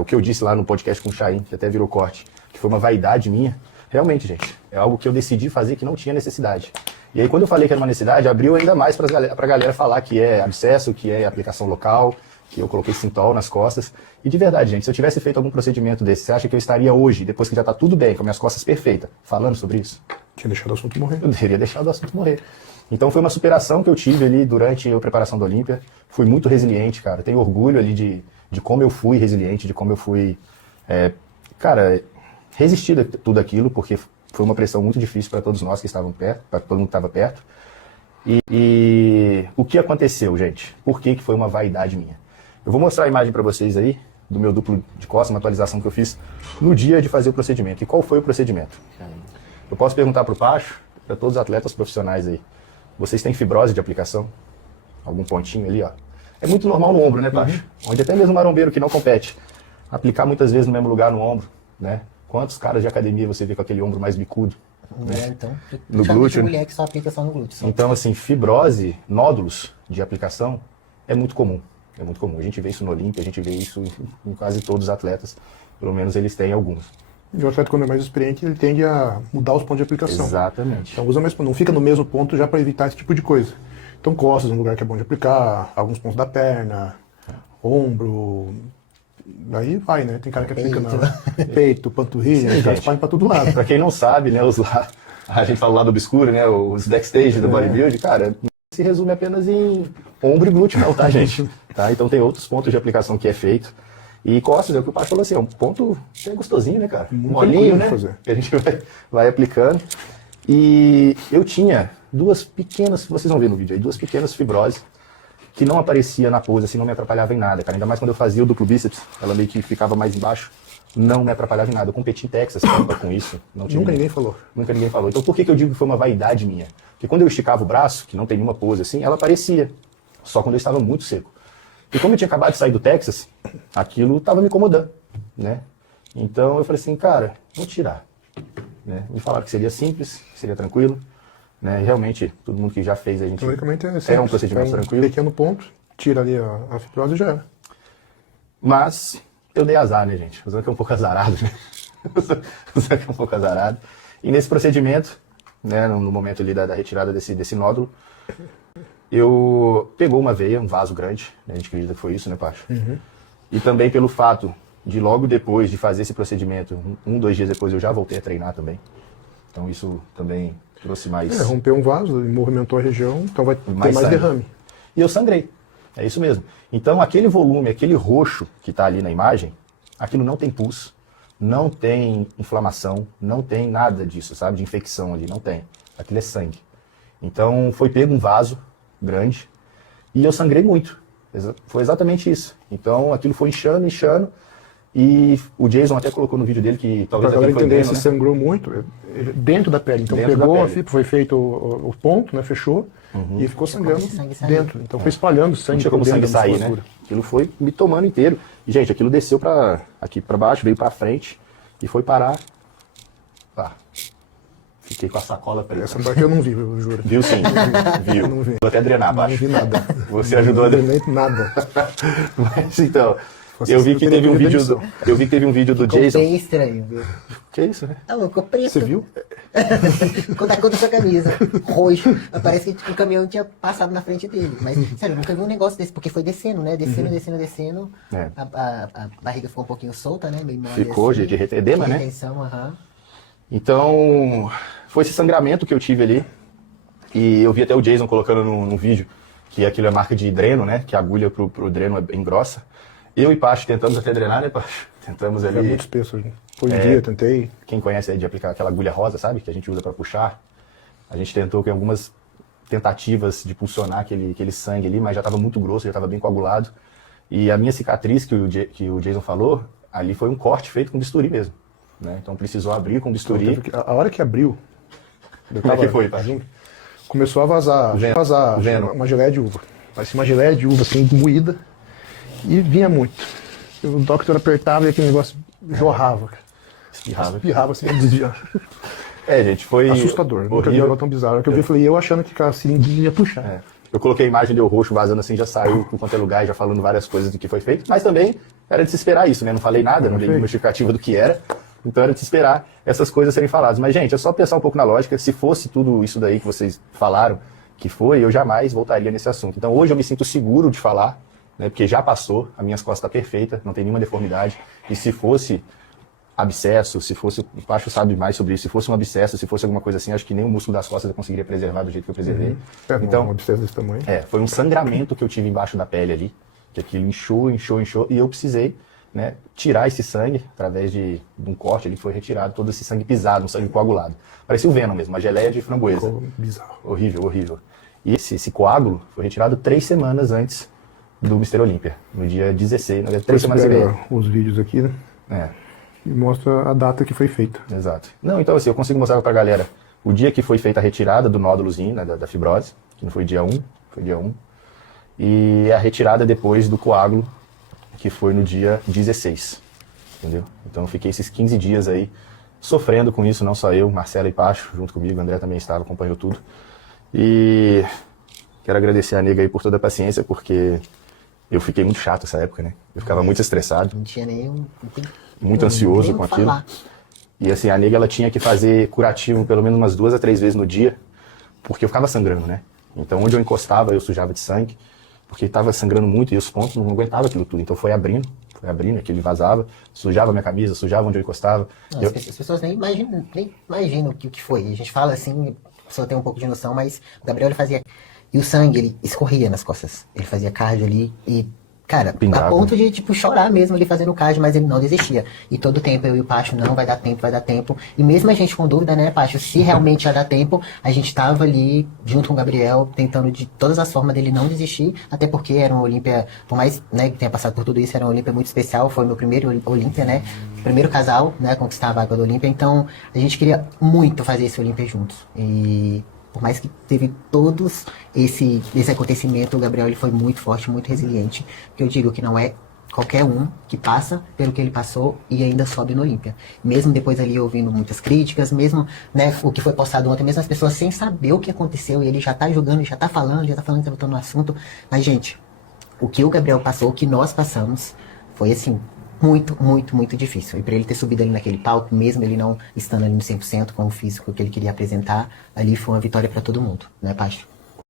o que eu disse lá no podcast com o Chain, que até virou corte, que foi uma vaidade minha, realmente, gente, é algo que eu decidi fazer que não tinha necessidade. E aí quando eu falei que era uma necessidade, abriu ainda mais pra galera falar que é abscesso, que é aplicação local, que eu coloquei Sintol nas costas. E de verdade, gente, se eu tivesse feito algum procedimento desse, você acha que eu estaria hoje, depois que já tá tudo bem, com minhas costas perfeitas, falando sobre isso? Tinha deixado o assunto morrer. Eu teria deixado o assunto morrer. Então foi uma superação que eu tive ali durante a preparação da Olímpia. Fui muito resiliente, cara. Tenho orgulho ali de como eu fui resiliente, de como eu fui, resistir a tudo aquilo, porque foi uma pressão muito difícil para todos nós que estavam perto, para todo mundo que estava perto. E o que aconteceu, gente? Por que foi uma vaidade minha? Eu vou mostrar a imagem para vocês aí, do meu duplo de costas, uma atualização que eu fiz no dia de fazer o procedimento. E qual foi o procedimento? Eu posso perguntar para o Pacho, para todos os atletas profissionais aí. Vocês têm fibrose de aplicação? Algum pontinho ali, ó. É muito normal no ombro, né, Pacho? Onde até mesmo o marombeiro que não compete. Aplicar muitas vezes no mesmo lugar no ombro, né? Quantos caras de academia você vê com aquele ombro mais bicudo? Mulher, então. No glúteo. Mulher que só aplica só no glúteo. Só. Então, assim, fibrose, nódulos de aplicação é muito comum. É muito comum. A gente vê isso no Olímpia, a gente vê isso em quase todos os atletas. Pelo menos eles têm alguns. E o atleta, quando é mais experiente, ele tende a mudar os pontos de aplicação. Exatamente. Então usa mais, não fica no mesmo ponto já para evitar esse tipo de coisa. Então costas, um lugar que é bom de aplicar, alguns pontos da perna, ombro, daí vai, né? Tem cara que aplica no peito, panturrilha, Sim, cara espalha para todo lado. Pra quem não sabe, né, a gente fala lá do obscuro, né, os backstage do bodybuilding, cara, se resume apenas em ombro e glúteo, não, tá, gente? Tá? Então tem outros pontos de aplicação que é feito. E costas, é o que o Pacho falou assim, é um ponto que é gostosinho, né, cara? Muito molinho, né? fazer. Que a gente vai aplicando. E eu tinha duas pequenas, vocês vão ver no vídeo aí, duas pequenas fibroses que não aparecia na pose, assim, não me atrapalhava em nada, cara. Ainda mais quando eu fazia o duplo bíceps, ela meio que ficava mais embaixo, não me atrapalhava em nada. Eu competi em Texas, com isso. Nunca ninguém falou. Nunca ninguém falou. Então por que eu digo que foi uma vaidade minha? Porque quando eu esticava o braço, que não tem nenhuma pose assim, ela aparecia. Só quando eu estava muito seco. E como eu tinha acabado de sair do Texas, aquilo estava me incomodando, né? Então eu falei assim, cara, vou tirar. Né? Me falaram que seria simples, que seria tranquilo. Né? E realmente, todo mundo que já fez, a gente Teoricamente é um procedimento tranquilo. Pequeno ponto, tira ali a fibrose e já era. Mas eu dei azar, né, gente? O Zanca é um pouco azarado, né? O Zanca é um pouco azarado. E nesse procedimento, né, no momento ali da retirada desse nódulo, eu pegou uma veia, um vaso grande, né, a gente acredita que foi isso, né, Pacho? E também pelo fato de logo depois de fazer esse procedimento, 2 dias depois eu já voltei a treinar também. Então isso também trouxe mais... rompeu um vaso, movimentou a região, então vai ter mais sangue. derrame. E eu sangrei, é isso mesmo. Então aquele volume, aquele roxo que está ali na imagem, aquilo não tem pulso, não tem inflamação, não tem nada disso, sabe, de infecção ali, não tem. Aquilo é sangue. Então foi pego um vaso grande e eu sangrei muito. Foi exatamente isso. Então aquilo foi inchando, e o Jason até colocou no vídeo dele que talvez Para aquilo foi entender, dreno, se né? sangrou muito dentro da pele. Então Dentro pegou da a pele. fibra, foi feito o ponto, né, fechou e ficou sangrando sangue saindo. dentro. Então foi espalhando sangue. Não tinha como por dentro sangue da sair, né? musculatura. Aquilo foi me tomando inteiro. E, gente, aquilo desceu aqui pra baixo, veio pra frente e foi parar. Tá. Fiquei com a sacola preta. Essa parte eu não vi, eu juro. Viu sim? Viu. Não vi. Vou até drenar Não abaixo. vi nada. Você ajudou a Não drenar. vi nada. Mas então, Você eu vi que teve um teria vídeo demissão. eu vi que teve um vídeo do Ficou Jason. bem estranho, viu? Que isso, né? Tá louco, preto. Você viu? Quando a cor da sua camisa, roxo, parece que um caminhão tinha passado na frente dele. Mas, sério, eu nunca vi um negócio desse, porque foi descendo, né? Descendo. É. A barriga ficou um pouquinho solta, né? Meio mole Ficou, assim. de edema, né? Retenção, aham. Então, foi esse sangramento que eu tive ali. E eu vi até o Jason colocando no vídeo que aquilo é marca de dreno, né? Que a agulha pro dreno é bem grossa. Eu e Pacho tentamos até drenar, né, Pacho? Tentamos ali. É muito espesso. Foi um dia, eu tentei. Quem conhece aí de aplicar aquela agulha rosa, sabe? Que a gente usa para puxar. A gente tentou com algumas tentativas de pulsionar aquele sangue ali, mas já estava muito grosso, já estava bem coagulado. E a minha cicatriz que o Jason falou, ali foi um corte feito com bisturi mesmo. Né? Então precisou abrir com bisturi. A hora que abriu, eu Como é que tava foi, Pacho? junto, começou a vazar, Veno. uma geleia de uva. Parecia uma geleia de uva, assim, moída. E vinha muito. O doctor apertava e aquele negócio jorrava. Espirrava assim, desvia. É, gente, foi Assustador. Nunca vi horrível. algo tão bizarro. Que eu vi, falei, eu achando que a seringuinha ia puxar. É. Eu coloquei a imagem, deu roxo, vazando assim, já saiu por quanto é lugar, já falando várias coisas do que foi feito. Mas também era de se esperar isso, né? Não falei nada, não dei nenhuma justificativa do que era. Então era de se esperar essas coisas serem faladas. Mas, gente, é só pensar um pouco na lógica. Se fosse tudo isso daí que vocês falaram que foi, eu jamais voltaria nesse assunto. Então hoje eu me sinto seguro de falar, né? Porque já passou, a minha costas está perfeita, não tem nenhuma deformidade. E se fosse abscesso, se fosse, o Pacho sabe mais sobre isso, se fosse um abscesso, se fosse alguma coisa assim, acho que nem o músculo das costas eu conseguiria preservar do jeito que eu preservei. Então, um abscesso desse tamanho. foi um sangramento que eu tive embaixo da pele ali, que aquilo inchou, e eu precisei, né, tirar esse sangue através de um corte ali que foi retirado, todo esse sangue pisado, um sangue coagulado. Parecia o Venom mesmo, uma geleia de framboesa. Ficou bizarro. Horrível, horrível. E esse coágulo foi retirado 3 semanas antes do Mr. Olímpia, no dia 16, 3 semanas e meia. Os vídeos aqui, né? E mostra a data que foi feita. Exato. Não, então assim, eu consigo mostrar pra galera o dia que foi feita a retirada do nódulozinho, né, da fibrose, que não foi dia 1, foi dia 1, e a retirada depois do coágulo, que foi no dia 16, entendeu? Então eu fiquei esses 15 dias aí sofrendo com isso, não só eu, Marcelo e Pacho, junto comigo, o André também estava, acompanhou tudo. E quero agradecer a nega aí por toda a paciência, porque eu fiquei muito chato essa época, né? Eu ficava muito estressado. Não tinha nem... Muito ansioso com aquilo. E assim, a nega ela tinha que fazer curativo pelo menos umas 2 a 3 vezes no dia, porque eu ficava sangrando, né? Então onde eu encostava eu sujava de sangue, porque estava sangrando muito e os pontos não aguentavam aquilo tudo. Então foi abrindo, aquele vazava, sujava minha camisa, sujava onde eu encostava. Não, as pessoas nem imaginam o que foi. A gente fala assim, a pessoa tem um pouco de noção, mas o Gabriel ele fazia... E o sangue, ele escorria nas costas. Ele fazia cardio ali e... Cara, pingava. A ponto de, tipo, chorar mesmo ali fazendo cardio, mas ele não desistia. E todo tempo eu e o Pacho, não, vai dar tempo, vai dar tempo. E mesmo a gente com dúvida, né, Pacho, se realmente ia dar tempo, a gente tava ali, junto com o Gabriel, tentando de todas as formas dele não desistir, até porque era uma Olímpia, por mais, né, que tenha passado por tudo isso, era uma Olímpia muito especial, foi meu primeiro Olímpia, né, primeiro casal, né, a conquistar a vaga do Olímpia, então a gente queria muito fazer esse Olímpia juntos. E... por mais que teve todos esse acontecimento, o Gabriel ele foi muito forte, muito resiliente. Que eu digo que não é qualquer um que passa pelo que ele passou e ainda sobe no Olímpia. Mesmo depois ali ouvindo muitas críticas, mesmo, né, o que foi postado ontem, mesmo as pessoas sem saber o que aconteceu, e ele já tá jogando, já tá falando, tá voltando no assunto. Mas, gente, o que o Gabriel passou, o que nós passamos, foi assim... muito, muito, muito difícil. E para ele ter subido ali naquele palco, mesmo ele não estando ali no 100% com o físico que ele queria apresentar, ali foi uma vitória para todo mundo, né, Pacho?